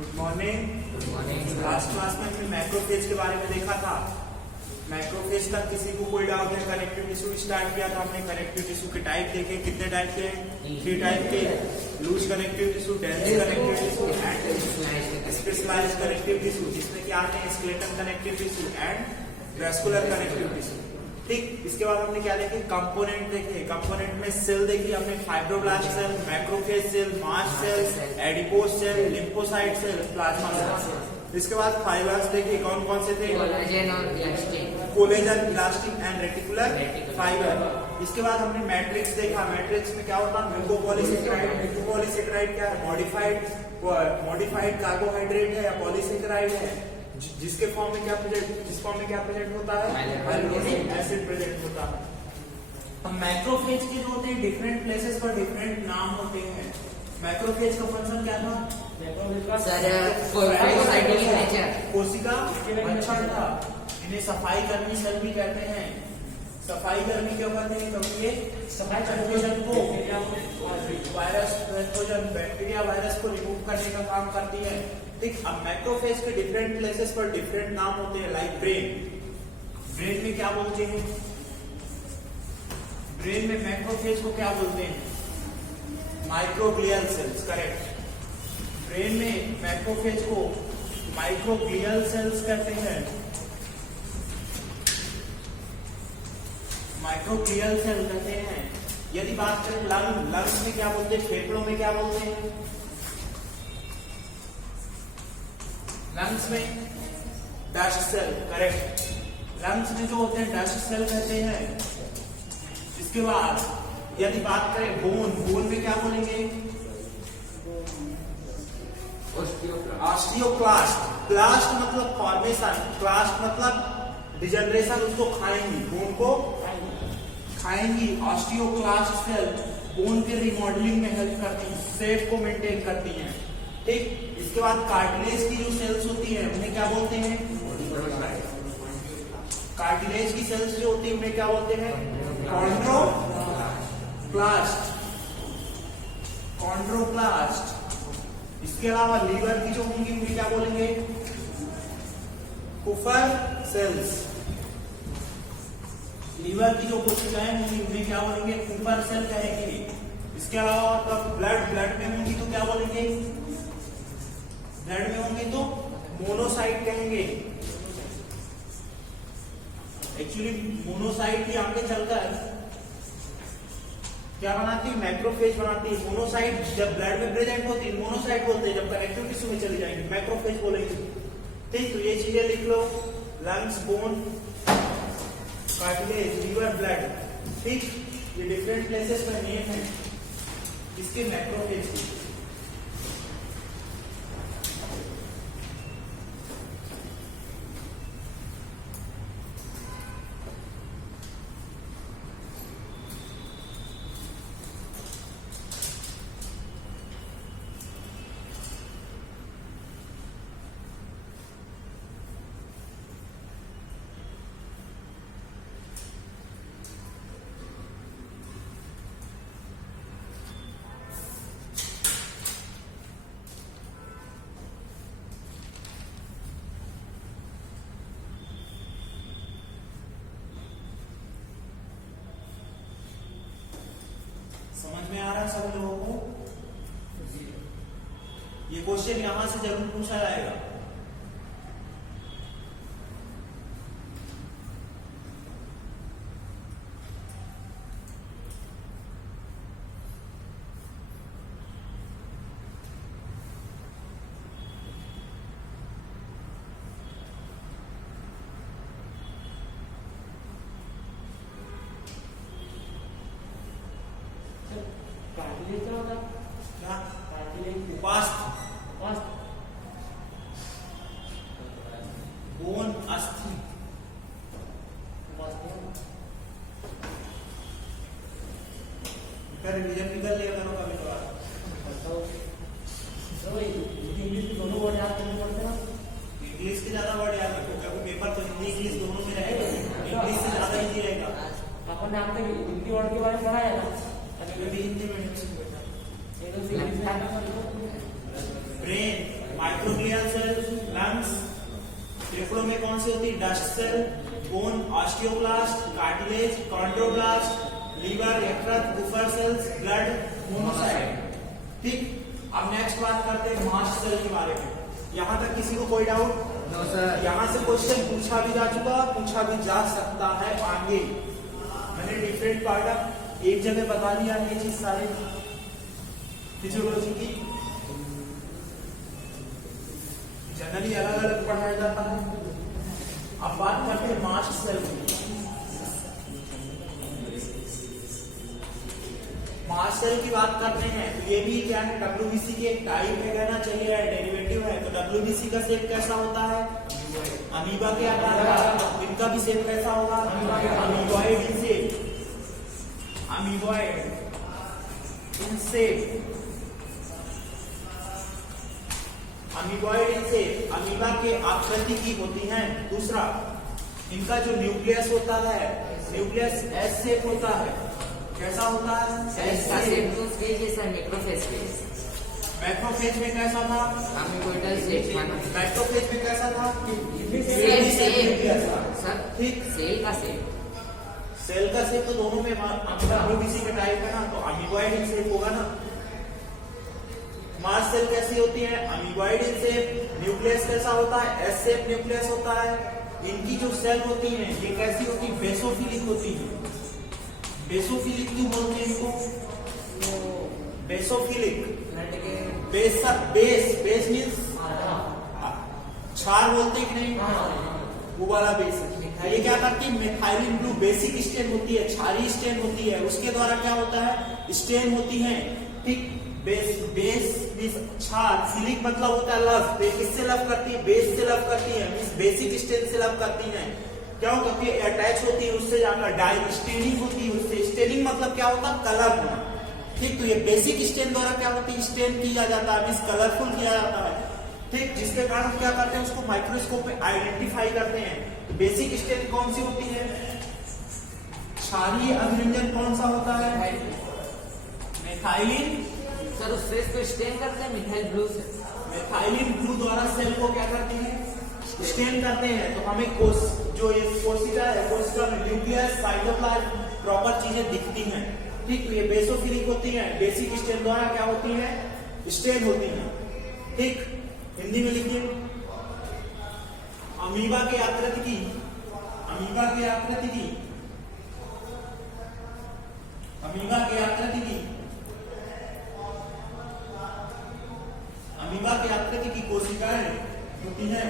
Good morning. Last class में हमने macrophage के बारे में देखा था। मैक्रोफेज तक किसी को कोई डाउट है? कनेक्टिव टिश्यू स्टार्ट किया था हमने। कनेक्टिव टिश्यू के टाइप देखे, कितने टाइप के हैं? 3 टाइप के, loose connective tissue, dense connective tissue and specialised connective tissue, जिसमें क्या आते हैं? Skeletal connective tissue and vascular connective tissue. ठीक, इसके बाद हमने क्या देखे? कंपोनेंट देखे। कंपोनेंट में सेल देखी हमने, fibroblast cell, macrophage cell, mast cell, adipose cell, lymphocyte cell, plasma cell. इसके बाद फाइबर्स देखे, कौन कौन से थे? कोलेजन और elastin. Collagen, elastin and reticular fibre. इसके बाद हमने मैट्रिक्स देखा। मैट्रिक्स में क्या होता है? म्यूकोपॉलीसेकेराइड। म्यूकोपॉलीसेकेराइड क्या है? मॉडिफाइड कार्बोहाइड्रेट है या पॉलीसेकेराइड है, जिसके फॉर्म में क्या प्रेजेंट, जिस फॉर्म में क्या प्रेजेंट होता है? हाइड्रोक्लोरिक एसिड प्रेजेंट होता है। अब मैक्रोफेज के जो होते हैं डिफरेंट प्लेसेस पर डिफरेंट नाम होते हैं। मैक्रोफेज का फंक्शन क्या था? कोशिका भक्षण था। इन्हें सफाई कर्मी सेल भी कहते हैं। सफाई कर्मी क्यों कहते हैं? क्योंकि ये सफाई पैथोजन को, वायरस, पैथोजन, बैक्टीरिया, वायरस को रिमूव करने का काम करती है। ठीक, अब मैक्रोफेज के डिफरेंट प्लेसेस पर डिफरेंट नाम होते हैं। Like brain. ब्रेन में क्या बोलते हैं? ब्रेन में मैक्रोफेज को क्या बोलते हैं? Microglial cells. करेक्ट। ब्रेन में मैक्रोफेज को माइक्रोग्लियल सेल्स कहते हैं। माइक्रोग्लियल सेल कहते हैं। यदि बात करें लंग्स में क्या बोलते हैं? फेफड़ों में क्या बोलते हैं? लंग्स में डस्ट सेल। करेक्ट। लंग्स में जो होते हैं डस्ट सेल कहते हैं। इसके बाद यदि बात करें बोन में क्या बोलेंगे? ऑस्टियोक्लास्ट। क्लास्ट मतलब फॉर्मेशन, क्लास्ट मतलब डिजनरेशन। उसको खाएंगी, बोन को खाएंगी। ऑस्टियोक्लास्ट सेल बोन के रिमॉडलिंग में हेल्प करती है, शेप को मेंटेन करती हैं। ठीक, इसके बाद कार्टिलेज की जो सेल्स होती है उन्हें क्या बोलते हैं? कार्टिलेज की सेल्स जो होती है उन्हें क्या बोलते हैं? कॉन्ड्रोप्लास्ट। कॉन्ड्रोप्लास्ट। इसके अलावा लीवर की जो होंगी उन्हें क्या बोलेंगे? कुफर सेल्स। लीवर की जो कोशिकाएं होंगी उन्हें क्या बोलेंगे? कुफर सेल कहेंगे। इसके अलावा ब्लड में होंगी तो क्या बोलेंगे? ब्लड में होंगी तो मोनोसाइट कहेंगे। एक्चुअली मोनोसाइट ही आगे चलकर क्या बनाती है? मैक्रोफेज बनाती है। मोनोसाइट जब ब्लड में प्रेजेंट होती है मोनोसाइट बोलते हैं, जब कनेक्टिव टिश्यू में चली जाएंगी मैक्रोफेज बोलेंगे। ठीक, तो ये चीजें लिख लो। Lungs, bone, cartilage, liver, blood. ठीक, ये डिफरेंट प्लेसेस पर नेम है इसके मैक्रोफेज की। समझ में आ रहा है सब लोगों को? ये क्वेश्चन यहां से जरूर पूछा जाएगा। क्या? उपास्थ, बोन, अस्थि। रिवीजन निकल लिया करो कभी कभार। दोनों वर्ड याद करने पड़ते हैं। इंग्लिश के ज्यादा वर्ड याद रखो, क्योंकि पेपर तो हिंदी इंग्लिश दोनों में रहेगा। इंग्लिश से ज्यादा इजी रहेगा। अपन ने आप तक हिंदी वर्ड के बारे में पढ़ा है ना? अभी हिंदी में ब्रेन, माइक्रोग्लियल सेल, लंग्स, फेफड़ों में कौन सी होती है? Dust cell, bone, osteoblast, cartilage, chondroblast, liver, यकृत, बुफर सेल्स, ब्लड, मोनोसाइट। ठीक, अब नेक्स्ट बात करते हैं मास्ट सेल के बारे में। यहाँ तक किसी को कोई डाउट? No sir. यहाँ से क्वेश्चन पूछा भी जा चुका, पूछा भी जा सकता है आगे। मैंने डिफरेंट पार्ट ऑफ एक जगह बता दिया ये चीज सारी फिजियोलॉजी की, जनरली अलग अलग पढ़ाया जाता है। अब बात करते हैं मास्ट सेल की। मास्ट सेल की बात करते हैं तो ये भी क्या है? डब्ल्यूबीसी की एक टाइप है, कहना चाहिए डेरिवेटिव है। तो डब्ल्यूबीसी का शेप कैसा होता है? अमीबा के आकार का। इनका भी शेप कैसा होगा? Amoeboid in shape. Amoeboid in shape. Amoeboid in shape, amoeba के आकृति की होती हैं। दूसरा, इनका जो न्यूक्लियस होता है, न्यूक्लियस एस शेप होता है। कैसा होता है? एस का शेप तो स्पेस जैसा मैक्रोफेज फेज। मैक्रोफेज में कैसा था? अमीबॉइडल शेप था। मैक्रोफेज में कैसा था? सेल सर, ठीक, सेल का शेप। सेल का शेप तो दोनों में डब्ल्यूबीसी का टाइप है ना, तो अमीबॉइड इन शेप होगा ना। मास्ट सेल कैसी होती है? Amoeboid in shape. न्यूक्लियस कैसा होता है? एस शेप न्यूक्लियस होता है। इनकी जो सेल होती है ये कैसी होती है? बेसोफिलिक होती है। बेसोफिलिक क्यों बोलते हैं इनको? बेसोफिलिक, बेस बेस मीन्स क्षार बोलते हैं कि नहीं? वो वाला बेस है। ये क्या करती है? मिथाइलिन ब्लू बेसिक स्टेन होती है, क्षारीय स्टेन होती है। उसके द्वारा क्या होता है? स्टेन होती है। ठीक, बेस बेस क्षार, फिलिक मतलब होता है लव। किससे लव करती है? बेस से लव करती है, मींस बेसिक स्टेन से लव करती है। क्या करती है? अटैच होती है उससे जाकर, डाई स्टेनिंग होती है उससे। स्टेनिंग मतलब क्या होता है? कलर होना। ठीक, तो ये बेसिक स्टेन द्वारा क्या होती है? स्टेन किया जाता है, मींस कलरफुल किया जाता है। ठीक, जिसके कारण क्या करते हैं? उसको माइक्रोस्कोप में आइडेंटिफाई करते हैं। बेसिक स्टेन कौन सी होती है? क्षारीय अभिरंजन कौन सा होता है? मिथाइलिन। सर उस फेस को स्टेन करते हैं मिथाइल ब्लू से। मिथाइलिन ब्लू द्वारा सेल को क्या करते हैं? स्टेन करते हैं। तो हमें जो ये कोशिका है, कोशिका में न्यूक्लियस, साइटोप्लाज्म, प्रॉपर चीजें दिखती हैं। ठीक, तो ये बेसोफिलिक होती हैं। बेसिक स्टेन द्वारा क्या होती है? स्टेन होती हैं। ठीक, हिंदी में लिखिए। अमीबा के आकृति की, अमीबा के आकृति की, अमीबा के आकृति की, अमीबा की आकृति की कोशिकाएं होती हैं।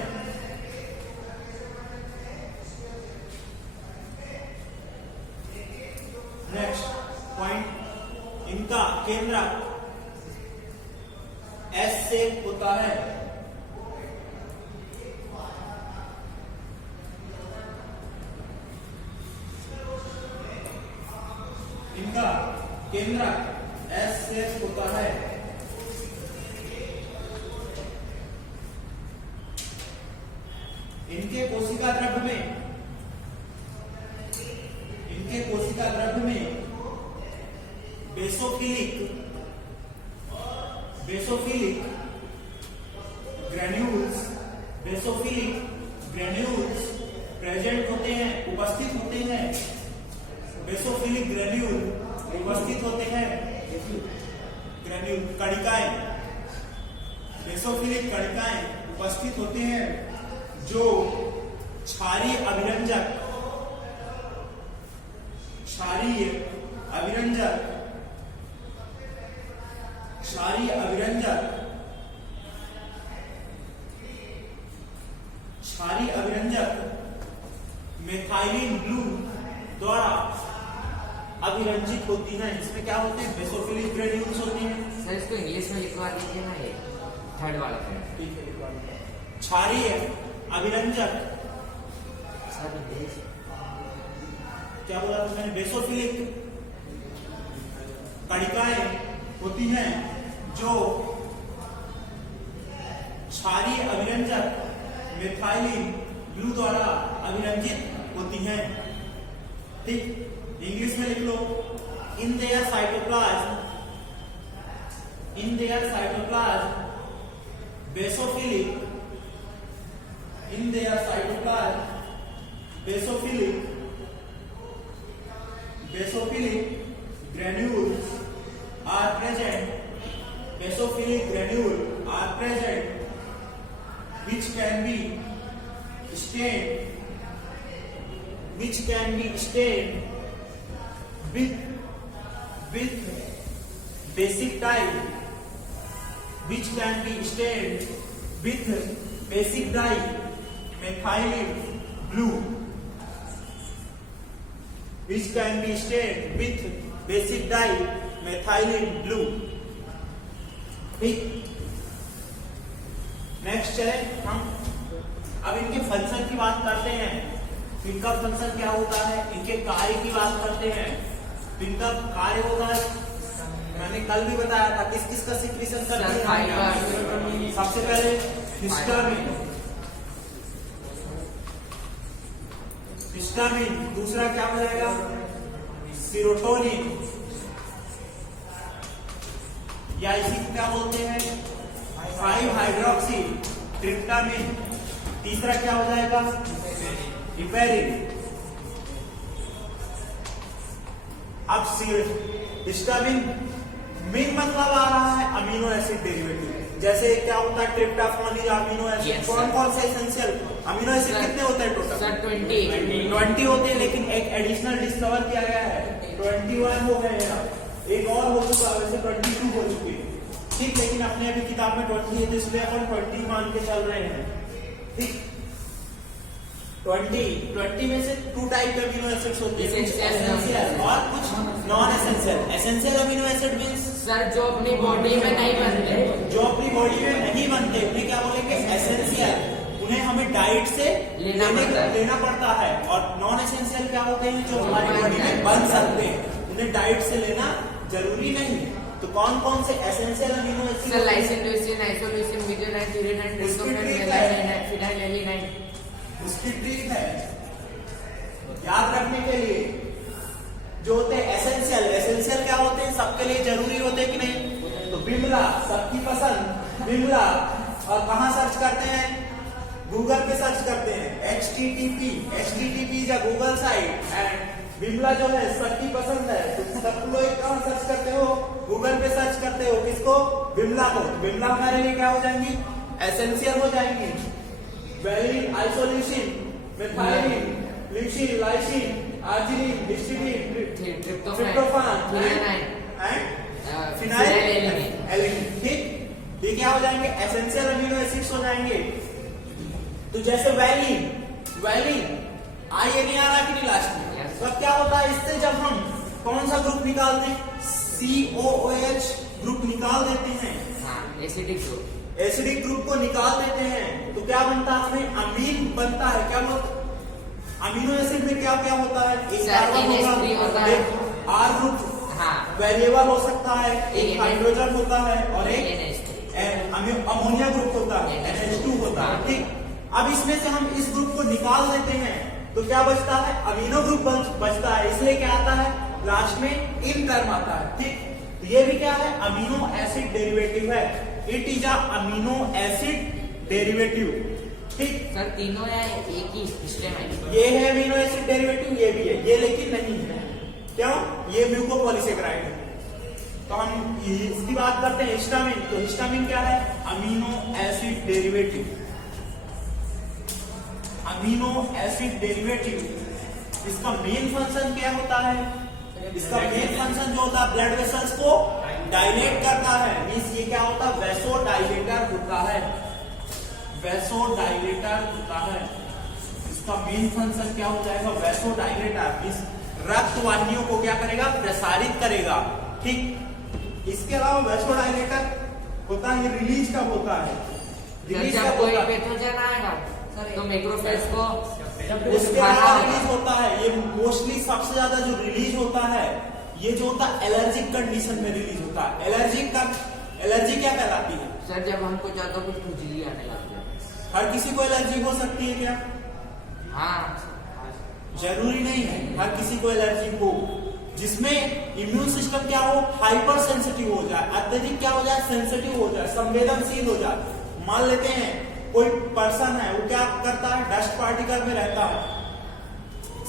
नेक्स्ट पॉइंट, इनका केंद्रक एस शेप होता है। इनका केंद्रक एस शेप होता है। इनके कोशिका द्रव्य में, इनके कोशिका द्रव्य में बेसोफिलिक ग्रेन्यूल्स प्रेजेंट होते हैं, उपस्थित होते हैं। बेसोफिलिक ग्रेन्यूल उपस्थित होते हैं। ग्रेन्यूल कणिकाएं, बेसोफिलिक कणिकाएं उपस्थित होते हैं जो क्षारीय अभिरंजक मिथाइलिन ब्लू द्वारा अभिरंजित होती हैं। इसमें क्या होते हैं? बेसोफिलिक ग्रेन्यूल्स होती हैं। सर इसको इंग्लिश में लिखवा दीजिए ना, ये थर्ड वाला पॉइंट। ठीक है, लिखवा दीजिए। क्षारीय अभिरंजक, क्या बोला था मैंने? बेसोफिलिक कणिकाएं होती हैं जो क्षारीय अभिरंजक मिथाइलिन ब्लू द्वारा अभिरंजित होती हैं। ठीक, इंग्लिश में लिख लो। In their cytoplasm basophilic in their cytoplasm, basophilic granules are present, basophilic granules are present, which can be stained with basic dye, which can be stained with basic dye methylene blue, which can be stained with basic dye methylene blue. ठीक, next चले हम अब इनके function की बात करते हैं। इनका फंक्शन क्या होता है, इनके कार्य की बात करते हैं। इनका कार्य होगा, मैंने कल भी बताया था, किस किस का सिक्रीशन करती है। सबसे पहले हिस्टामिन, दूसरा क्या हो जाएगा सीरोटोनिन, या इसी को क्या बोलते हैं 5-हाइड्रोक्सी ट्रिप्टामिन। तीसरा क्या हो जाएगा हिपेरिन। अब हिस्टामिन मेन मतलब आ रहा है अमीनो एसिड डेरिवेटिव। जैसे क्या होता है ट्रिप्टाफान या अमीनो एसिड, कौन कौन से एसेंशियल अमीनो एसिड कितने होते हैं टोटल? 20 होते हैं, लेकिन एक एडिशनल डिस्कवर किया गया है 21 हो गए हैं। एक और हो चुका है, वैसे 22 हो चुके हैं। ठीक, लेकिन अपने अभी किताब में 20 है, तो इसलिए अपन 20 मान के चल रहे हैं। ठीक, 20 में से 2 टाइप के अमीनो एसिड्स होते हैं, कुछ एसेंशियल और कुछ non essential. Essential amino acid means sir जो अपनी बॉडी में नहीं बनते, उन्हें क्या बोलेंगे एसेंशियल। उन्हें हमें डाइट से लेना पड़ता है। और नॉन एसेंशियल क्या होते हैं, जो हमारी बॉडी में बन सकते हैं, उन्हें डाइट से लेना जरूरी नहीं है। तो कौन कौन से essential amino acid? Lysine, leucine, isoleucine, methionine, प्यूरिनाइन, ट्रिप्टोफैन, मेलानाइन, फिनाइलएलानाइन। उसकी ट्रिक है याद रखने के लिए, जो होते हैं एसेंशियल क्या होते हैं, सबके लिए जरूरी होते हैं कि नहीं? तो बिमला, सबकी पसंद बिमला। और कहां सर्च करते हैं? गूगल पे सर्च करते हैं, http या गूगल साइट। एंड बिमला जो है सबकी पसंद है, तो सब लोग कहां सर्च करते हो? गूगल पे सर्च करते हो। किसको? बिमला को। बिमला हमारे लिए क्या हो जाएंगी? एसेंशियल हो जाएंगी। वैलिन, आइसोल्यूसिन, मेथाइलिन, leucine, lysine, arginine, histidine, tryptophan and phenylalanine. ठीक, ये क्या हो जाएंगे? एसेंशियल अमीनो एसिड्स हो जाएंगे। तो जैसे वैलिन आई नहीं आ रहा कि नहीं लास्ट में, तो क्या होता है इससे जब हम कौन सा ग्रुप निकालते हैं? COOH ग्रुप निकाल देते हैं। एसिडिक ग्रुप को निकाल देते हैं, तो क्या बनता है? हमें अमीन बनता है। क्या बोलते? अमीनो एसिड में क्या क्या होता है? एक कार्बन होता है, R ग्रुप वेरिएबल हो सकता है, एक हाइड्रोजन होता है और एक अमोनिया ग्रुप होता है, NH2 होता है। ठीक, अब इसमें से हम इस ग्रुप को निकाल देते हैं, तो क्या बचता है? अमीनो ग्रुप बचता है। इसलिए क्या आता है लास्ट में? इन टर्म आता है। ठीक, ये भी क्या है? अमीनो एसिड डेरिवेटिव है। It is a amino acid derivative. ठीक सर, तीनों या एक ही सिस्टम है? ये है अमीनो एसिड डेरिवेटिव, ये भी है, ये लेकिन नहीं है। क्यों? ये म्यूकोपॉलीसेकेराइड है। तो हम इसकी बात करते हैं हिस्टामिन। तो हिस्टामिन क्या है? Amino acid derivative. Amino acid derivative, इसका मेन फंक्शन क्या होता है? इसका मेन फंक्शन जो होता है ब्लड वेसल्स को डायलेट करता है। मींस ये क्या होता है? वैसोडाइलेटर होता है। वैसोडाइलेटर होता है। इसका मेन फंक्शन क्या हो जाएगा? वैसोडाइलेटर। मींस रक्त वाहिनियों को क्या करेगा? प्रसारित करेगा। ठीक, इसके अलावा वैसोडाइलेटर होता है, ये रिलीज कब होता है? रिलीज जब कोई पैथोजन आएगा तो मैक्रोफेज को उसके अलावा रिलीज होता है। ये मोस्टली सबसे ज्यादा जो रिलीज होता है, ये जो होता है एलर्जिक कंडीशन में रिलीज होता है। एलर्जी क्या कहलाती है? सर, जब हमको ज्यादा कुछ खुजली आने लगती है। हर किसी को एलर्जी हो सकती है क्या? हाँ, जरूरी नहीं है हर किसी को एलर्जी हो। जिसमें इम्यून सिस्टम क्या हो? हाइपर सेंसिटिव हो जाए, अत्यधिक क्या हो जाए? सेंसिटिव हो जाए, संवेदनशील हो जाए। मान लेते हैं कोई पर्सन है, वो क्या करता है, डस्ट पार्टिकल में रहता है।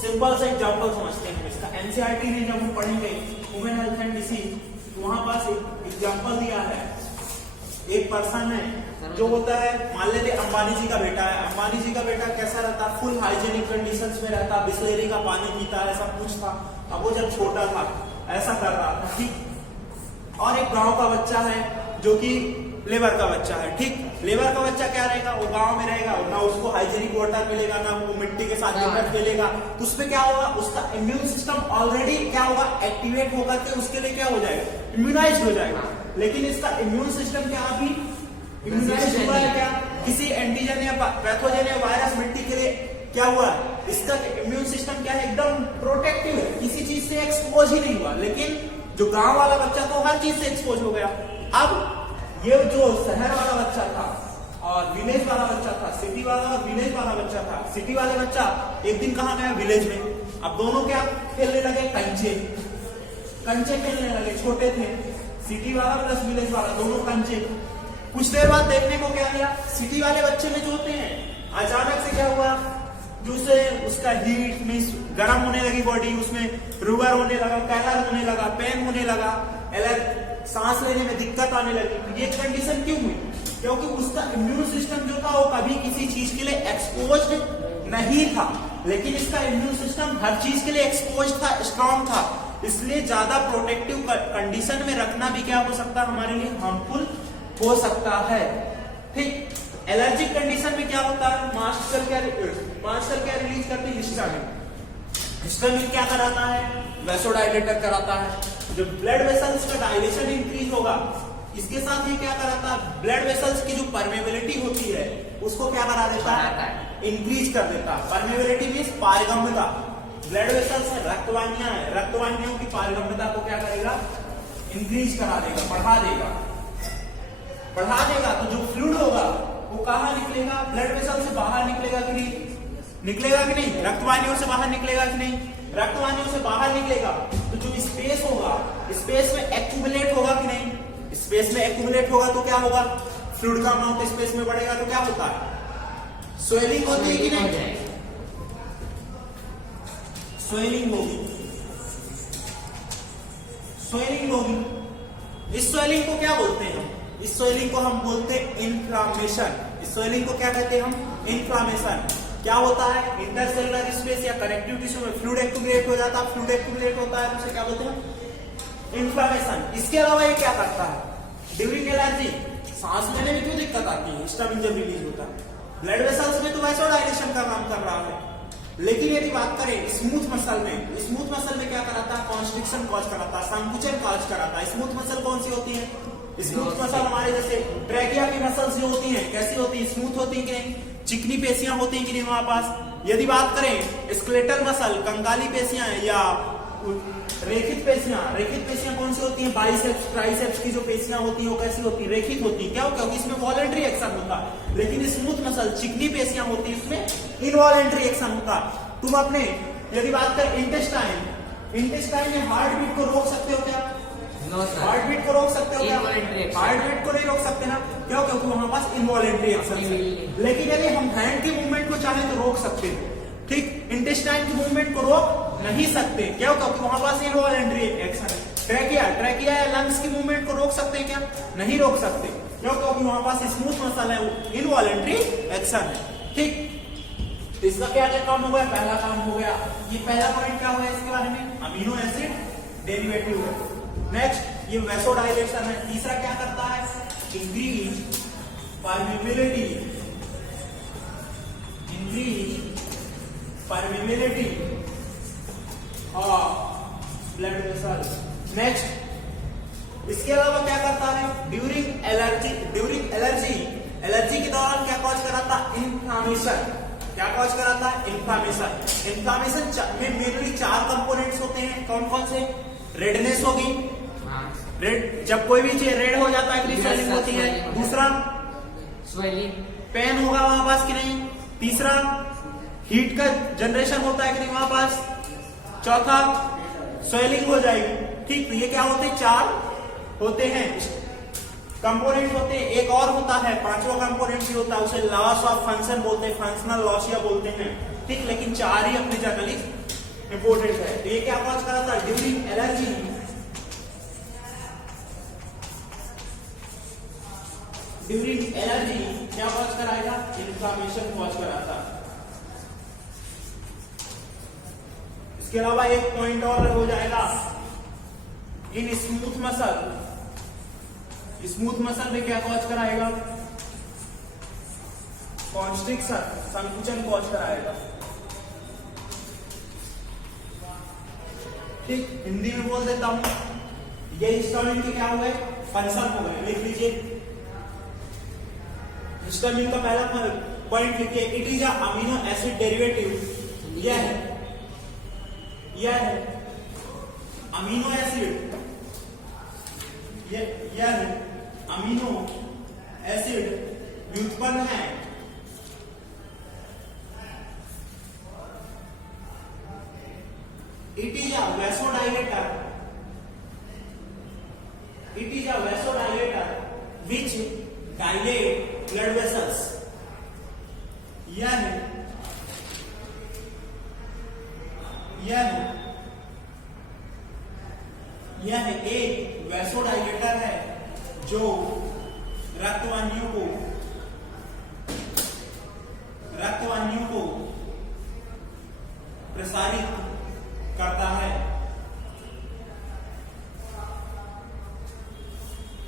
सिंपल सा एग्जांपल समझते हैं इसका। एनसीईआरटी ने जब हम पढ़ेंगे ह्यूमन हेल्थ एंड डिसीज, तो वहां पास एक एग्जांपल दिया है। एक पर्सन है जो होता है, मान लेते अंबानी जी का बेटा है। अंबानी जी का बेटा कैसा रहता, फुल हाइजीनिक कंडीशंस में रहता, बिस्लेरी का पानी पीता है, सब कुछ था। अब वो जब छोटा था ऐसा कर रहा था, ठीक। और एक गांव का बच्चा है जो कि लेबर का बच्चा है, ठीक। लेबर का बच्चा क्या रहेगा, वो गांव में रहेगा, ना उसको हाइजीनिक वाटर मिलेगा, ना वो मिट्टी के साथ क्रिकेट खेलेगा, तो उसपे क्या होगा, उसका इम्यून सिस्टम ऑलरेडी क्या होगा, एक्टिवेट होकर के उसके लिए क्या हो जाएगा, इम्यूनाइज हो जाएगा। लेकिन इसका इम्यून सिस्टम क्या अभी इम्यूनाइज हुआ है क्या, किसी एंटीजन या पैथोजन या वायरस मिट्टी के लिए क्या हुआ है, इसका इम्यून सिस्टम क्या है, एकदम प्रोटेक्टिव है, किसी चीज से एक्सपोज ही नहीं हुआ। लेकिन जो गांव वाला बच्चा तो हर चीज से एक्सपोज हो गया। अब ये जो शहर वाला बच्चा था और विलेज वाला बच्चा था, सिटी वाला और विलेज वाला बच्चा था। सिटी वाले बच्चा एक दिन कहाँ गया, विलेज में। अब दोनों क्या खेलने लगे, कंचे कंचे खेलने लगे, छोटे थे। सिटी वाला प्लस विलेज वाला दोनों कंचे। कुछ देर बाद देखने को क्या मिला, सिटी वाले बच्चे में जो होते हैं, अचानक से क्या हुआ, जो से उसका हीट में गर्म होने लगी बॉडी, उसमें रूबर होने लगा, कैलर होने लगा, पेन होने लगा, सांस लेने में दिक्कत आने लगी। ये कंडीशन क्यों हुई, क्योंकि उसका इम्यून सिस्टम जो था वो कभी किसी चीज के लिए एक्सपोज्ड नहीं था। लेकिन इसका इम्यून सिस्टम हर चीज के लिए एक्सपोज्ड था, स्ट्रांग था। इसलिए ज्यादा प्रोटेक्टिव कंडीशन में रखना भी क्या हो सकता है, हमारे लिए हार्मफुल हो सकता है, ठीक। एलर्जिक कंडीशन में क्या होता है, मास्ट सेल क्या रिलीज करते हैं, हिस्टामिन। हिस्टामिन क्या कराता है, वैसोडाइलेटर कराता है। जो ब्लड वेसल्स का डायलेशन इंक्रीज होगा, इसके साथ ये क्या कराता है, ब्लड वेसल्स की जो परमेबिलिटी होती है उसको क्या करा देता है, इंक्रीज कर देता है। परमेबिलिटी मींस पारगम्यता। ब्लड वेसल्स है, रक्तवाहिनियां है, रक्तवाहिनियों की पारगम्यता को क्या करेगा, इंक्रीज करा देगा, बढ़ा देगा। तो जो फ्लूइड होगा वो कहाँ निकलेगा, ब्लड वेसल से बाहर निकलेगा कि नहीं, निकलेगा कि नहीं, रक्तवाहिनियों से बाहर निकलेगा कि नहीं, रक्तवाहिनियों से बाहर निकलेगा। तो जो स्पेस होगा, स्पेस में एक्यूमुलेट होगा कि नहीं, स्पेस में एक्यूमुलेट होगा तो क्या होगा, फ्लूइड का अमाउंट स्पेस में बढ़ेगा तो क्या होता है, स्वेलिंग होती है कि नहीं, स्वेलिंग होगी। इस स्वेलिंग को क्या बोलते हैं हम, इस स्वेलिंग को हम बोलते हैं इन्फ्लामेशन। इस स्वेलिंग को क्या कहते हैं हम, इन्फ्लामेशन। क्या होता है, इंटरसेलुलर स्पेस या कनेक्टिव टिश्यू में फ्लूइड एक्यूमुलेट हो जाता है, फ्लूइड एक्यूमुलेट होता है तो उसे क्या बोलते हैं, इन्फ्लामेशन। इसके अलावा ये क्या करता है, ड्यूरिंग एलर्जी, सांस लेने में क्यों दिक्कत आती है, हिस्टामिन जब रिलीज होता है, ब्लड वेसल्स में तो वैसोडाइलेशन का काम कर रहा है। लेकिन यदि बात करें स्मूथ मसल में, स्मूथ मसल में क्या कराता है, कॉन्स्ट्रिक्शन कॉज कराता है, संकुचन कॉज कराता है। स्मूथ मसल कौन सी होती है, स्मूथ मसल हमारे जैसे ट्रैकिया की मसल्स जो होती हैं कैसी होती है, स्मूथ होती है कि नहीं, चिकनी पेशियां होती हैं कि नहीं वहां पास। यदि बात करें स्केलेटल मसल, कंकाली पेशियां या रेखित पेशियां कौन सी होती हैं, बाइसेप्स ट्राइसेप्स की जो पेशियां होती हैं वो कैसी होती है, रेखित होती है। क्या हो, क्योंकि इसमें वॉलंटरी एक्शन होता है। लेकिन स्मूथ मसल चिकनी पेशियां होती है, इसमें इनवॉलंटरी एक्शन होता है। तुम अपने यदि बात करें इंटेस्टाइन में हार्ट बीट को रोक सकते हो क्या, हार्ट बीट को रोक सकते हो क्या, हार्ट बीट को नहीं रोक सकते ना, क्यों, क्योंकि वहां पास इनवॉलंटरी एक्शन है। लेकिन यदि हम हैंड की मूवमेंट को चाहें तो रोक सकते हैं, ठीक। इंटेस्टाइन की मूवमेंट को रोक नहीं सकते, क्यों, क्योंकि वहां पास इनवॉलंटरी एक्शन है। ट्रैकिया या लंग्स की मूवमेंट को रोक सकते हैं क्या, नहीं रोक सकते, क्यों, क्योंकि वहां पास स्मूथ मसल है, वो इनवॉलंटरी एक्शन है, ठीक। इसका क्या क्या काम हो गया, पहला काम हो गया, ये पहला पॉइंट क्या हुआ इसके बारे में, अमीनो एसिड डेरिवेटिव है। नेक्स्ट ये वैसोडाइलेशन है। तीसरा क्या करता है, increase permeability of blood vessel. Next इसके अलावा क्या करता है, ड्यूरिंग एलर्जी के दौरान क्या कॉज कराता है, इन्फ्लामेशन। क्या कॉज कराता है, इन्फ्लामेशन में मेनली 4 कंपोनेंट्स होते हैं, कौन कौन से, रेडनेस होगी, रेड, जब कोई भी चीज रेड हो जाता है स्वेलिंग होती है। दूसरा स्वेलिंग, पेन होगा वहां पास कि नहीं। तीसरा हीट का जनरेशन होता है कि नहीं वहां पास। चौथा स्वेलिंग हो जाएगी, ठीक। तो ये क्या होते हैं, 4 होते हैं कंपोनेंट होते हैं, एक और होता है, पांचवा कंपोनेंट भी होता है, उसे लॉस ऑफ फंक्शन बोलते हैं, फंक्शनल लॉस या बोलते हैं, ठीक। लेकिन चार ही अपनी जगह इंपोर्टेंट है। तो ये क्या कॉज करा था? ड्यूरिंग एलर्जी क्या कॉज कराएगा? इन्फ्लामेशन कॉज कराता। इसके अलावा एक पॉइंट और हो जाएगा, इन स्मूथ मसल में क्या कॉज कराएगा? कॉन्स्ट्रिक्शन, संकुचन कॉज कराएगा, ठीक। हिंदी में बोल देता हूं, ये हिस्टामिन के क्या हुए? फंक्शन हो गए। लिख लीजिए, हिस्टामिन का पहला पॉइंट लिखिए, it is a amino acid derivative. यह है अमीनो एसिड, यह है अमीनो एसिड व्युत्पन्न है It is a vasodilator which dilate blood vessels. यह एक वैसोडाइलेटर है जो रक्तवाहिनियों को प्रसारित करता है।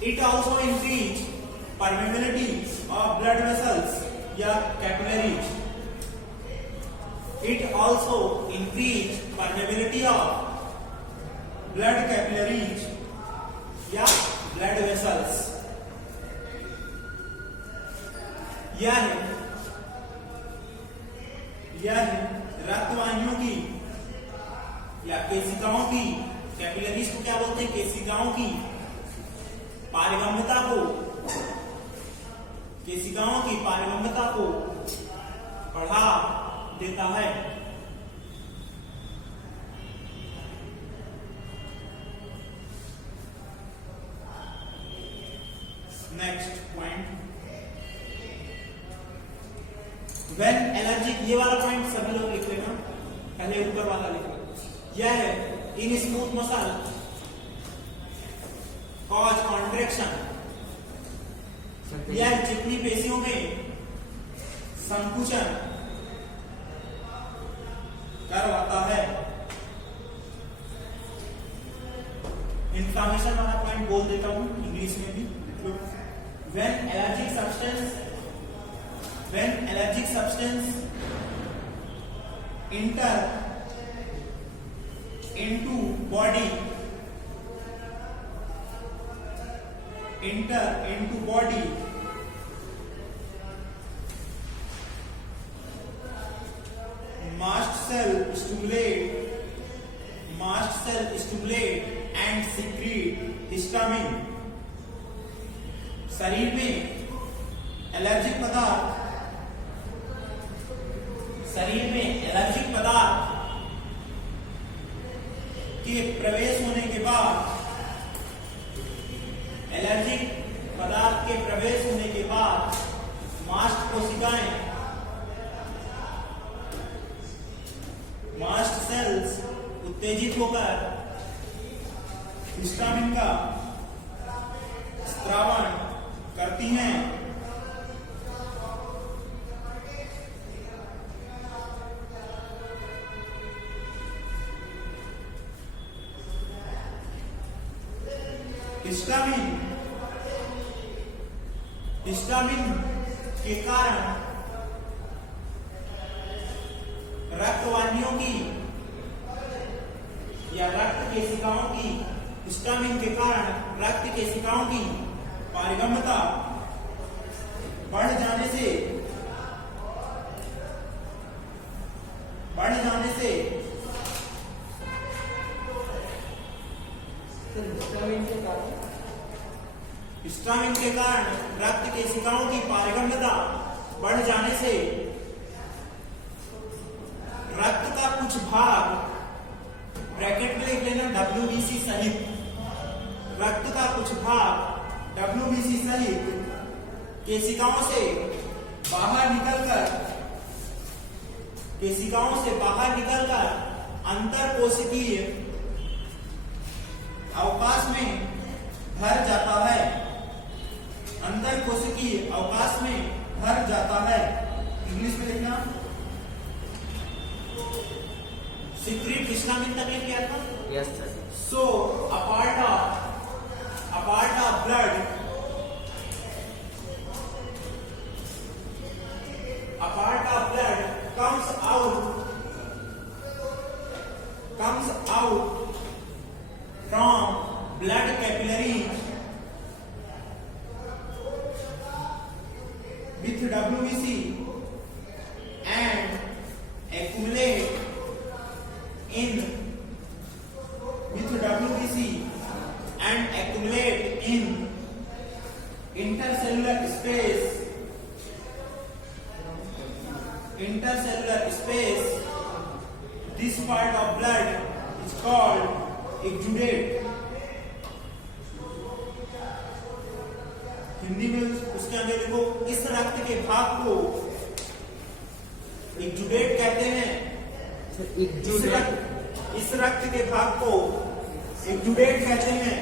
It also increase permeability of blood vessels या capillaries. It also increase permeability of blood capillaries या blood vessels. यह है रक्तवाहिनियों की या केशिकाओं की, कैपिलरीज को क्या बोलते हैं? केशिकाओं की पारगम्यता को बढ़ा देता है। नेक्स्ट पॉइंट, व्हेन एलर्जिक, ये वाला पॉइंट सभी लोग लिख लेना, पहले ऊपर वाला लिखो। यह है in smooth muscle cause contraction, यह जितनी पेशियों में संकुचन करवाता है। इन्फ्लामेशन वाला पॉइंट बोल देता हूं इंग्लिश में भी। When allergic substance enter into body mast cell stimulate and secrete histamine। शरीर में एलर्जिक पदार्थ के प्रवेश होने के बाद मास्ट सेल्स उत्तेजित होकर हिस्टामिन का स्रावन करती हैं। हिस्टामिन के कारण रक्तवाहिनियों की या रक्त केशिकाओं की पारगम्यता बढ़ जाने से हिस्टामिन के कारण रक्त केशिकाओं की पारगम्यता बढ़ जाने से रक्त का कुछ भाग, ब्रैकेट में लिख लेना WBC सहित, रक्त का कुछ भाग WBC सहित केशिकाओं से बाहर निकलकर अंतर कोशिकीय अवकाश में भर जाता है। अंतर कोशिकीय अवकाश में भर जाता है। इंग्लिश में लिखना। सीक्रेट किसना मिल तक किया था? Yes sir. So a part of blood comes out from blood capillaries with WBC and accumulate in intercellular space. This part of blood is called exudate. Hindi में उसके अंदर देखो, इस रक्त के भाग को एक्जुडेट कहते हैं। इस रक्त के भाग को एक्जुडेट कहते हैं।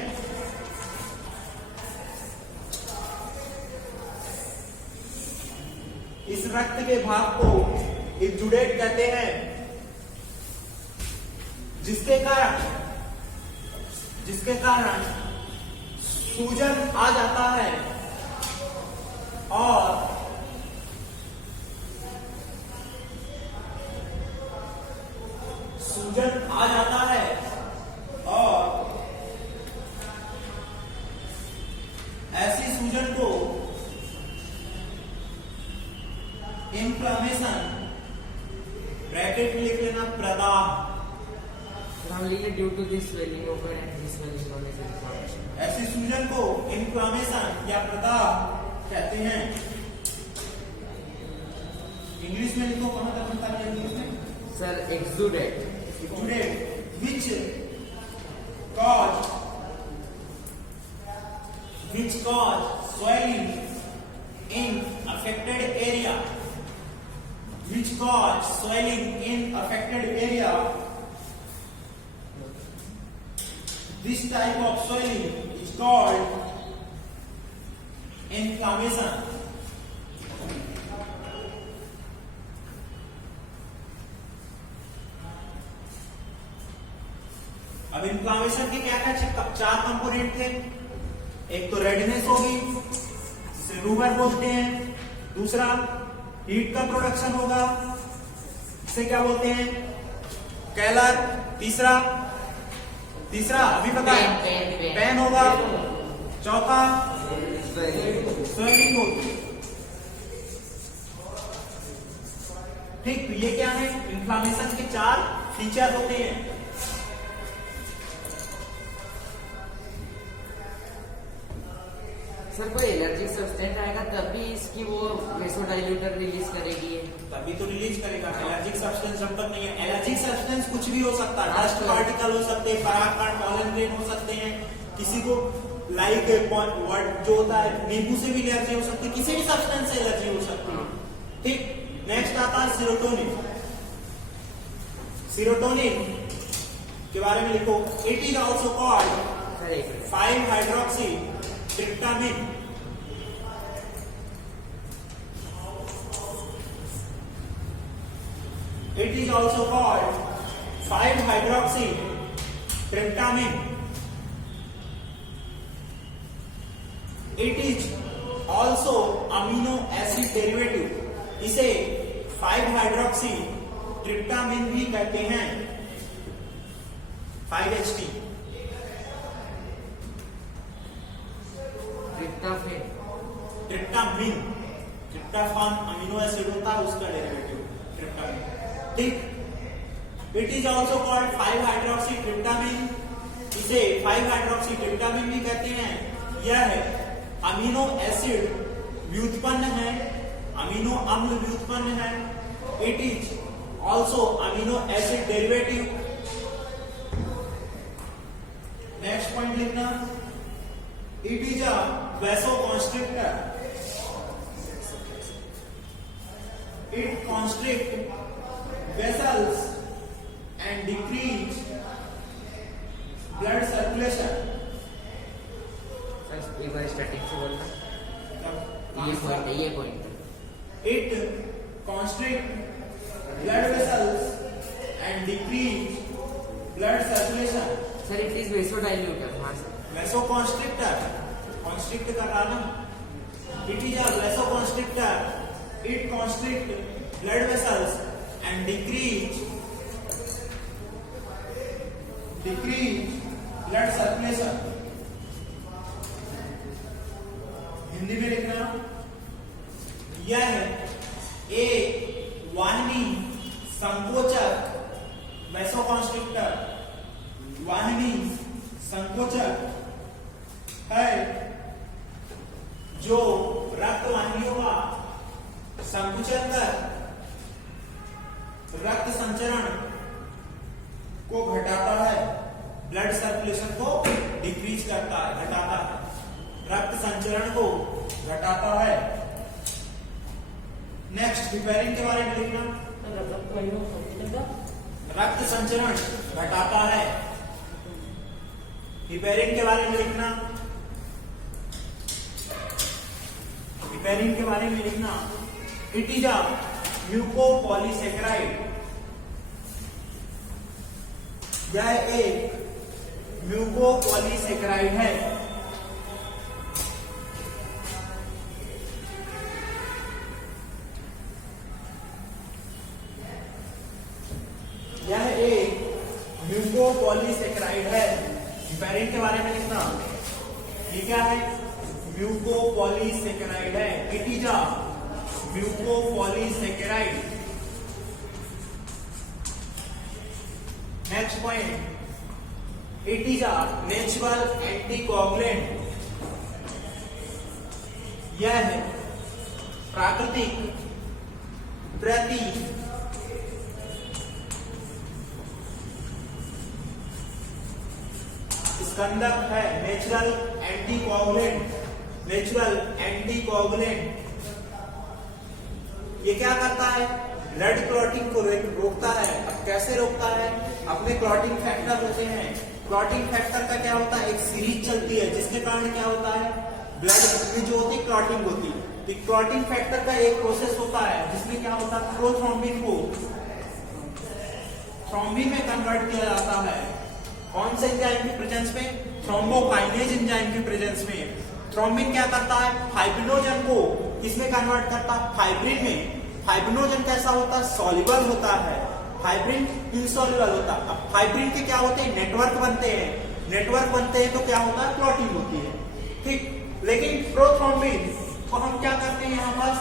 इस रक्त के भाग को एक्जुडेट कहते हैं, जिसके कारण सूजन आ जाता है और ऐसी सूजन को इन्फ्लामेशन, ब्रैकेट में लिख लेना, प्रदाह। हम लिख due to this swelling over and this swelling होने से इन्फ्लामेशन। ऐसी सूजन को इन्फ्लामेशन या प्रदाह कहते हैं। इंग्लिश में लिखो, कहां तक बनता है इंग्लिश में? Sir exudate which cause swelling in affected area. This type of swelling is called inflammation. अब इन्फ्लामेशन के क्या क्या 4 कंपोनेंट थे। एक तो रेडनेस होगी, जिसे रूमर बोलते हैं। दूसरा हीट का प्रोडक्शन होगा, इसे क्या बोलते हैं? कैलर। तीसरा अभी पता है, पेन होगा। चौथा स्वेलिंग होगी। ठीक, तो ये क्या है? इन्फ्लामेशन के 4 फीचर होते हैं। सर कोई एलर्जी सब्सटेंस आएगा तब भी इसकी वो वेसोडाइल्यूटर रिलीज करेगी, तभी तो रिलीज करेगा। एलर्जिक सब्सटेंस जब तक नहीं है। एलर्जिक सब्सटेंस कुछ भी हो सकता है, डस्ट पार्टिकल हो सकते हैं, परागकण, पॉलन ग्रेन हो सकते हैं। किसी को लाइक जो होता है नींबू से भी एलर्जी हो सकती है, किसी भी सब्सटेंस से एलर्जी हो सकती है। ठीक, नेक्स्ट आता है सीरोटोनिन के बारे में लिखो। It is also called five hydroxy tryptamine. It is also called 5-hydroxy tryptamine. It is also amino acid derivative. इसे 5-hydroxy tryptamine भी कहते हैं। 5HT। ट्रिप्टाफान अमीनो एसिड होता है, उसका डेरिवेटिव ट्रिप्टामिन। ठीक, it is also called five hydroxy tryptamine. इसे five hydroxy tryptamine भी कहते हैं। यह अमीनो एसिड व्युत्पन्न है, अमीनो अम्ल व्युत्पन्न है। It is also amino acid derivative. Next point लिखना, it is a vasoconstrictor. It constrict vessels and decrease blood circulation. Sir एक बार स्टार्टिंग से बोलना। ये पॉइंट है। It constrict blood vessels and decrease blood circulation. Sir it is vasodilator. हाँ sir. Vasoconstrictor, constrict कर रहा ना? It is a vasoconstrictor. It constrict blood vessels and decrease blood circulation. Hindi में लिखना, यह एक वाहिनी संकोचक वैसोकॉन्स्ट्रिक्टर, वाहिनी संकोचक है जो रक्त वाहिनियों का संकुचन कर रक्त संचरण को घटाता है, ब्लड सर्कुलेशन को डिक्रीज करता है, घटाता है, रक्त संचरण को घटाता है। नेक्स्ट हिपेरिन के बारे में लिखना, रक्त संचरण घटाता है। हिपेरिन के बारे में लिखना, हिपेरिन के बारे में लिखना, इट इज अ म्यूकोपॉलीसेकेराइड। यह एक म्यूकोपॉलीसेकेराइड है। यह एक म्यूकोपॉलीसेकेराइड है। हिपेरिन के बारे में लिखना, ये क्या है? म्यूकोपॉलीसेकेराइड है। It is a mucopolysaccharide. Next point, it is a natural anticoagulant. यह है प्राकृतिक प्रति स्कंदक है। Natural anticoagulant, natural anticoagulant. ये क्या करता है? ब्लड क्लॉटिंग को रोकता है। अब कैसे रोकता है? अपने क्लॉटिंग फैक्टर होते हैं। क्लॉटिंग फैक्टर का क्या होता है? एक सीरीज चलती है जिसके कारण क्या होता है? ब्लड में जो होती है क्लॉटिंग होती है। क्लॉटिंग फैक्टर का एक प्रोसेस होता है जिसमें क्या होता है? प्रोथ्रोम्बिन को थ्रोम्बिन में कन्वर्ट किया जाता है। कौन से एंजाइम की प्रेजेंस में? थ्रोम्बोकाइनेज एंजाइम की प्रेजेंस में। थ्रोम्बिन क्या करता है? फाइब्रिनोजन को किसमें कन्वर्ट करता है? फाइब्रिन में। फाइब्रिनोजन कैसा होता है? सॉल्युबल होता है। फाइब्रिन इनसॉल्युबल होता है। अब फाइब्रिन के क्या होते हैं? नेटवर्क बनते हैं। नेटवर्क बनते हैं तो क्या होता है? क्लॉटिंग होती है। ठीक, लेकिन प्रोथ्रोम्बिन को हम क्या करते हैं? यहाँ पास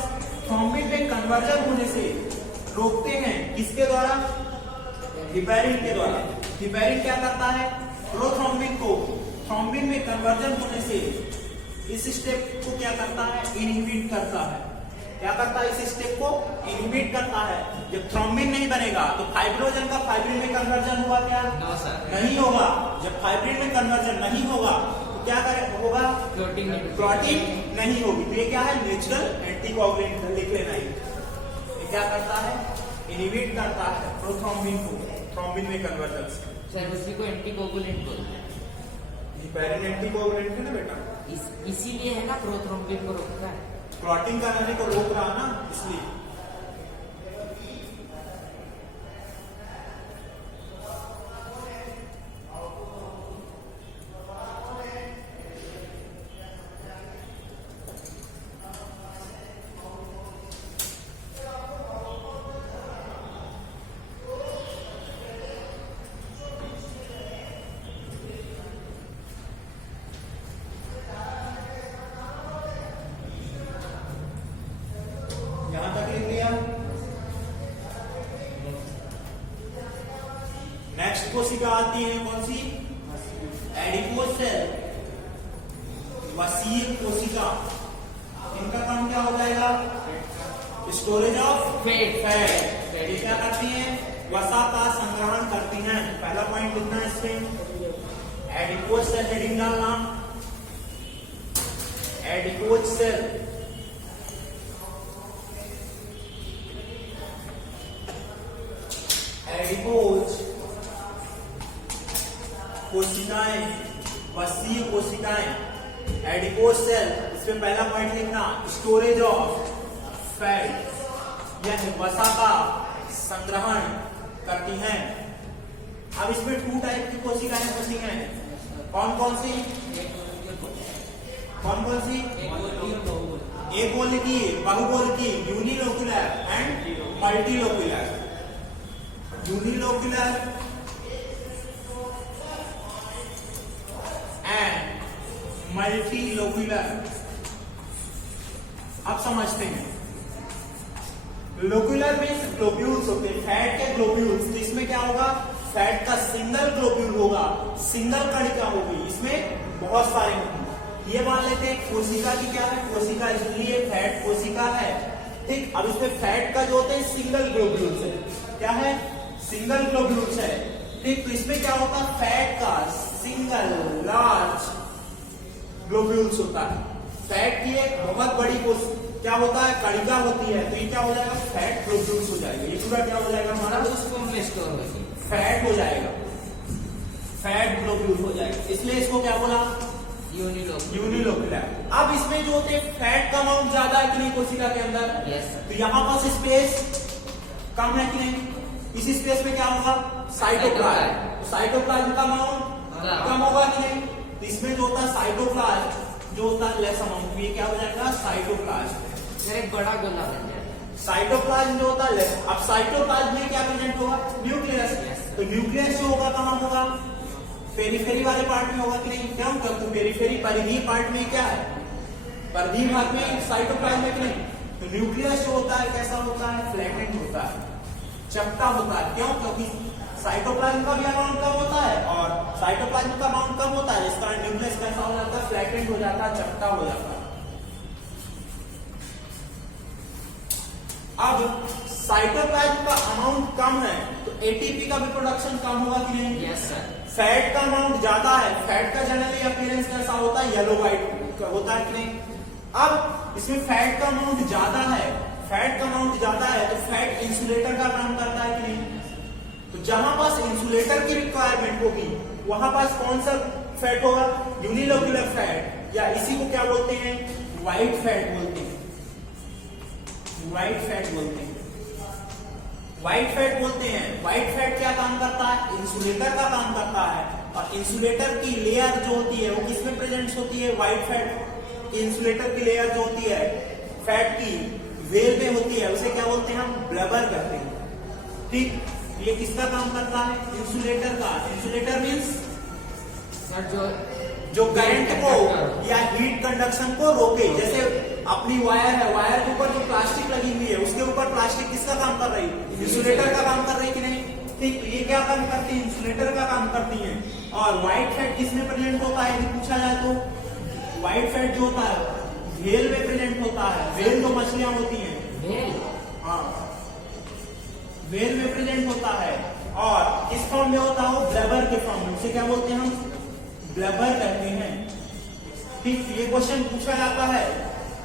थ्रोम्बिन में कन्वर्जन होने से रोकते हैं। किसके द्वारा? हिपेरिन के द्वारा। हिपेरिन क्या करता है? प्रोथ्रोम्बिन को थ्रोम्बिन में कन्वर्जन होने से इस स्टेप को क्या करता है? इनहिबिट करता है। क्या करता है? इस स्टेप को इनहिबिट करता है। जब थ्रोम्बिन नहीं बनेगा तो फाइब्रिनोजन का फाइब्रिन में कन्वर्जन होगा क्या? नो सर, नहीं होगा। जब फाइब्रिन में कन्वर्जन नहीं होगा तो क्या होगा? क्लॉटिंग नहीं होगी। तो ये क्या है? Natural anticoagulant. लिख लेना। ये क्या करता है? इनहिबिट करता है प्रोथ्रोम्बिन को थ्रोम्बिन में कन्वर्जन से। सर उसी को एंटीकोगुलेंट बोलते हैं। हिपेरिन एंटीकोगुलेंट है ना बेटा? इसीलिए है ना, प्रोथ्रोम्बिन को रोकता है। क्लॉटिंग कराने को रोक रहा ना, इसलिए। यहां तक लिख लिया। नेक्स्ट कोशिका आती है कौन सी? एडिपोज सेल, वसील कोशिका। इनका काम क्या हो जाएगा? Storage of fat. ये क्या करती हैं? वसा का संग्रहण करती हैं। पहला पॉइंट लिखना है इसमें। एडिपोज सेल हेडिंग डालना। एडिपोज सेल, एडिपोज कोशिकाएं, वसीय कोशिकाएं, एडिपोज सेल। इसमें पहला पॉइंट लिखना, स्टोरेज ऑफ फैट, यानी वसा का संग्रहण करती हैं। अब इसमें 2 टाइप की कोशिकाएं होती हैं। कौन कौन सी? कौन कौन सी? एक गोल की, बहुगोल की, यूनिलोक्युलर एंड मल्टीलोक्युलर। यूनिलोक्युलर एंड मल्टीलोक्युलर। अब समझते हैं। लोक्युलर में ग्लोब्यूल्स होते हैं, फैट के ग्लोब्यूल्स। तो इसमें क्या होगा? फैट का सिंगल ग्लोब्यूल होगा, सिंगल कणिका होगी, इसमें बहुत सारे होंगे। ये मान लेते हैं कोशिका की क्या है, कोशिका इसलिए फैट कोशिका है, ठीक। अब इसमें फैट का जो होते हैं सिंगल ग्लोब्यूल्स है, क्या है? सिंगल ग्लोब्यूल्स है, ठीक। तो इसमें क्या होता है? फैट का सिंगल लार्ज ग्लोब्यूल्स होता है। फैट की एक बहुत बड़ी क्या होता है? कणिका होती है। तो ये क्या हो जाएगा? फैट ग्लोब्यूल्स हो जाएगा। ये पूरा क्या हो जाएगा हमारा? उस फॉर्म में स्टोर होगी, फैट हो जाएगा, फैट ग्लोब्यूल हो जाएगा। इसलिए इसको क्या बोला? यूनिलोक्युलर। अब इसमें जो होते हैं फैट का अमाउंट ज्यादा है कि नहीं कोशिका के अंदर? तो यहाँ पास स्पेस कम है कि नहीं? इस स्पेस में क्या होगा? साइटोप्लाज्म। तो साइटोप्लाज्म का अमाउंट कम होगा कि नहीं? तो इसमें जो होता है साइटोप्लाज्म जो होता है लेस अमाउंट, ये क्या हो जाएगा? साइटोप्लाज्म। एक बड़ा गोला बन जाएगा। साइटोप्लाज्म जो होता है लेस। अब साइटोप्लाज्म में क्या प्रेजेंट होगा? न्यूक्लियस। तो न्यूक्लियस जो होगा कहाँ होगा? पेरिफेरी वाले पार्ट में होगा कि नहीं? क्यों? क्योंकि पेरिफेरी परिधीय पार्ट में क्या है? परिधीय भाग में साइटोप्लाज्म है कि नहीं? तो न्यूक्लियस जो होता है कैसा होता है? फ्लैटेंड होता है, चपटा होता है। क्यों? क्योंकि साइटोप्लाज्म का भी अमाउंट कम होता है और साइटोप्लाज्म का अमाउंट कम होता है, इस कारण न्यूक्लियस कैसा हो जाता है? फ्लैटेंड हो जाता है, चपटा हो जाता है। अब साइटोप्लाज्म का अमाउंट कम है तो एटीपी का भी प्रोडक्शन कम होगा कि नहीं? Yes sir. फैट का अमाउंट ज्यादा है, फैट का जनरली अपीयरेंस कैसा होता है? येलो व्हाइट होता है कि नहीं? अब इसमें फैट का अमाउंट ज्यादा है, फैट का अमाउंट ज्यादा है तो फैट इंसुलेटर का काम करता है कि नहीं? तो जहां पास इंसुलेटर की रिक्वायरमेंट होगी वहां पास कौन सा फैट होगा? यूनिलोक्युलर फैट, या इसी को क्या बोलते हैं? व्हाइट फैट बोलते हैं, व्हाइट फैट बोलते हैं, व्हाइट फैट बोलते हैं। व्हाइट फैट क्या काम करता है? इंसुलेटर का काम करता है। और इंसुलेटर की लेयर जो होती है वो किसमें प्रेजेंट होती है? White fat. इंसुलेटर की लेयर जो होती है फैट की वेल में होती है, उसे क्या बोलते हैं? हम ब्लबर कहते हैं, ठीक। ये किसका काम करता है? इंसुलेटर का। इंसुलेटर मीन्स सर जो करंट को या हीट कंडक्शन को रोके। जैसे अपनी वायर है, वायर के ऊपर जो प्लास्टिक लगी हुई है उसके ऊपर प्लास्टिक किसका काम कर रही है? इंसुलेटर का काम कर रही है कि नहीं? ठीक। ये क्या काम करती है? इंसुलेटर का काम करती है। और व्हाइट फैट किसमें प्रेजेंट होता है यदि पूछा जाए तो? व्हाइट फैट जो होता है व्हेल में प्रेजेंट होता है। व्हेल जो मछलियां होती हैं, हाँ, व्हेल में प्रेजेंट होता है। और किस फॉर्म में होता है? ब्लबर के फॉर्म में। उसे क्या बोलते हैं हम? ब्लबर कहते हैं, ठीक। ये क्वेश्चन पूछा जाता है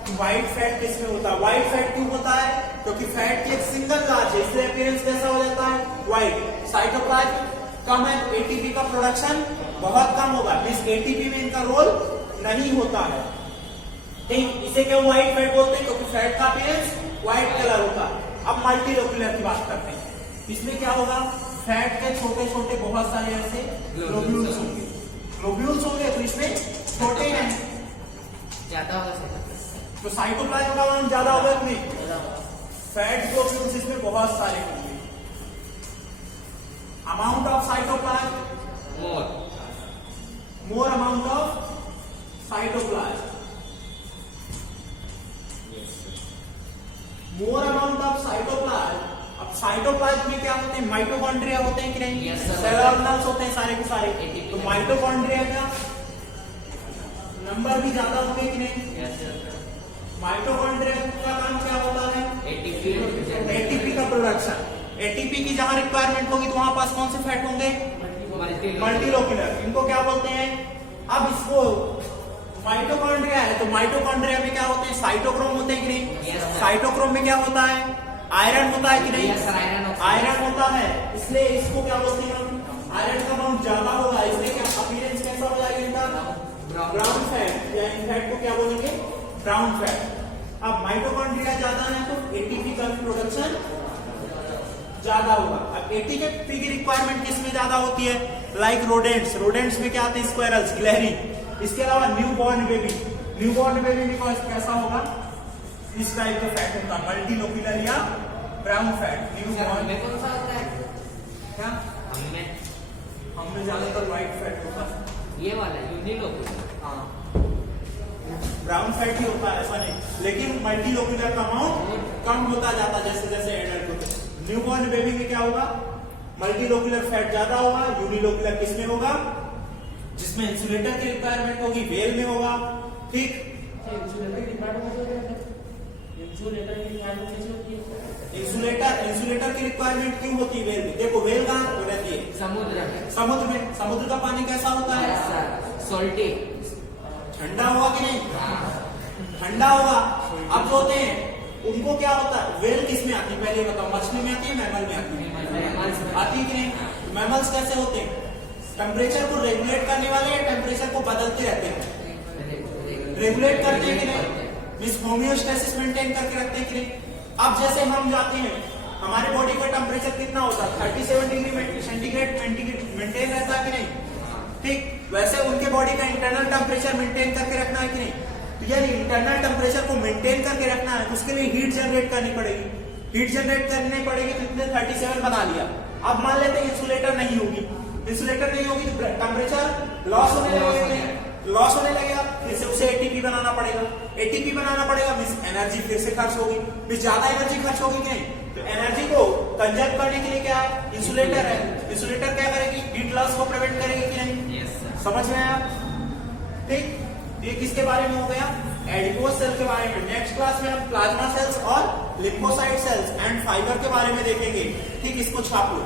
कि व्हाइट फैट किसमें होता है? व्हाइट फैट क्यों होता है? क्योंकि फैट की एक सिंगल लार्ज है, इसलिए अपीयरेंस कैसा हो जाता है? व्हाइट। साइटोप्लाज्म कम है, एटीपी का प्रोडक्शन बहुत कम होगा, इस एटीपी में इनका रोल नहीं होता है, ठीक। इसे क्यों व्हाइट फैट बोलते हैं? क्योंकि फैट का अपीयरेंस व्हाइट कलर होता है। अब मल्टीलोक्युलर की बात करते हैं। इसमें क्या होगा? फैट के छोटे छोटे बहुत सारे ऐसे ग्लोब्यूल्स होंगे। ग्लोब्यूल्स होंगे तो इसमें छोटे हैं, ज्यादा होगा सर। तो साइटोप्लाज्म का अमाउंट ज्यादा होगा कि नहीं? फैट ग्लोब्यूल्स इसमें बहुत सारे होंगे। Amount of cytoplasm more amount of cytoplasm, more amount of cytoplasm. अब साइटोप्लाज्म में क्या होते हैं? माइटोकॉन्ड्रिया होते हैं कि नहीं? Yes, sir. सेल ऑर्गेनल्स होते हैं सारे के सारे। तो माइटोकॉन्ड्रिया का नंबर भी ज्यादा होंगे कि नहीं? माइटोकॉन्ड्रिया का काम क्या होता है? एटीपी का प्रोडक्शन। एटीपी की जहां रिक्वायरमेंट होगी तो वहां पास कौन से फैट होंगे? मल्टीलोक्युलर। इनको क्या बोलते हैं? अब इसको माइटोकॉन्ड्रिया है, तो माइटोकॉन्ड्रिया में क्या होते हैं, साइटोक्रोम होते हैं कि नहीं? Yes, sir. साइटोक्रोम में क्या होता है, आयरन होता है कि नहीं? Yes, sir, iron होता है. आयरन होता है, इसलिए इसको क्या बोलते हैं हम, आयरन का अमाउंट ज्यादा होगा, इसलिए क्या अपीयरेंस कैसा हो जाएगा इनका, ब्राउन फैट, या इन फैट को क्या बोलेंगे, ब्राउन फैट। अब माइटोकॉन्ड्रिया ज्यादा है तो एटीपी का प्रोडक्शन ज्यादा होगा। अब एटीपी की रिक्वायरमेंट किसमें ज्यादा होती है, लाइक रोडेंट्स, रोडेंट्स में क्या आते हैं, स्क्वायरल्स, गिलहरी। इसके अलावा new born baby, new born baby में कैसा होगा, इस टाइप का फैट होता है, मल्टीलोक्यूलर या ब्राउन फैट। न्यू बॉर्न में कौन सा होता है? क्या, हमने ज्यादातर व्हाइट फैट होता है, ये वाला यूनिलोकुलर। हाँ ब्राउन फैट ही होता है, ऐसा नहीं, लेकिन मल्टीलोक्यूलर का अमाउंट कम होता जाता जैसे जैसे एडल्ट होते। न्यू बॉर्न बेबी में क्या होगा, मल्टीलोक्यूलर फैट ज्यादा होगा, यूनिलोक्यूलर किसमें होगा, जिसमें इंसुलेटर की रिक्वायरमेंट होगी, वेल में होगा, ठीक। इंसुलेटर की रिक्वायरमेंट क्यों होती है वेल में, देखो वेल कहाँ रहती है, समुद्र में। समुद्र में। समुद्र का पानी कैसा होता है, सॉल्टी। ठंडा होगा कि नहीं, ठंडा होगा। अब जो होते हैं उनको क्या होता है, वेल किसमें आती है पहले बताओ, मछली में आती है, मैमल में आती है, आती है कि नहीं? मैमल्स कैसे होते हैं, टेम्परेचर को रेगुलेट करने वाले या टेम्परेचर को बदलते रहते हैं, रेगुलेट करते हैं कि नहीं, मींस होम्योस्टेसिस मेंटेन करके रखते हैं कि नहीं। अब जैसे हम जाते हैं, हमारे बॉडी का टेम्परेचर कितना होता है, 37 डिग्री सेंटीग्रेड मेंटेन रहता है कि नहीं, ठीक। वैसे उनके बॉडी का इंटरनल टेम्परेचर मेंटेन करके रखना है कि नहीं, तो यानी इंटरनल टेम्परेचर को मेंटेन करके रखना है, उसके लिए हीट जनरेट करनी पड़ेगी, हीट जनरेट करनी पड़ेगी, तो इतने 37 बना लिया। अब मान लेते हैं इंसुलेटर नहीं होगी, इंसुलेटर नहीं होगी तो टेम्परेचर लॉस होने लगेगा, लॉस होने लगेगा, फिर से उसे एटीपी बनाना पड़ेगा, एटीपी बनाना पड़ेगा, मींस एनर्जी फिर से खर्च होगी, फिर ज्यादा एनर्जी खर्च होगी कि नहीं, तो एनर्जी को कंजर्व करने के लिए क्या है, इंसुलेटर है। इंसुलेटर क्या करेगी, हीट लॉस को प्रिवेंट करेगी कि नहीं, समझ में आया आप, ठीक। ये किसके बारे में हो गया, एडिपोज सेल के बारे में। नेक्स्ट क्लास में हम प्लाज्मा सेल्स और लिम्फोसाइट सेल्स एंड फाइबर के बारे में देखेंगे, ठीक। इसको छाप लो।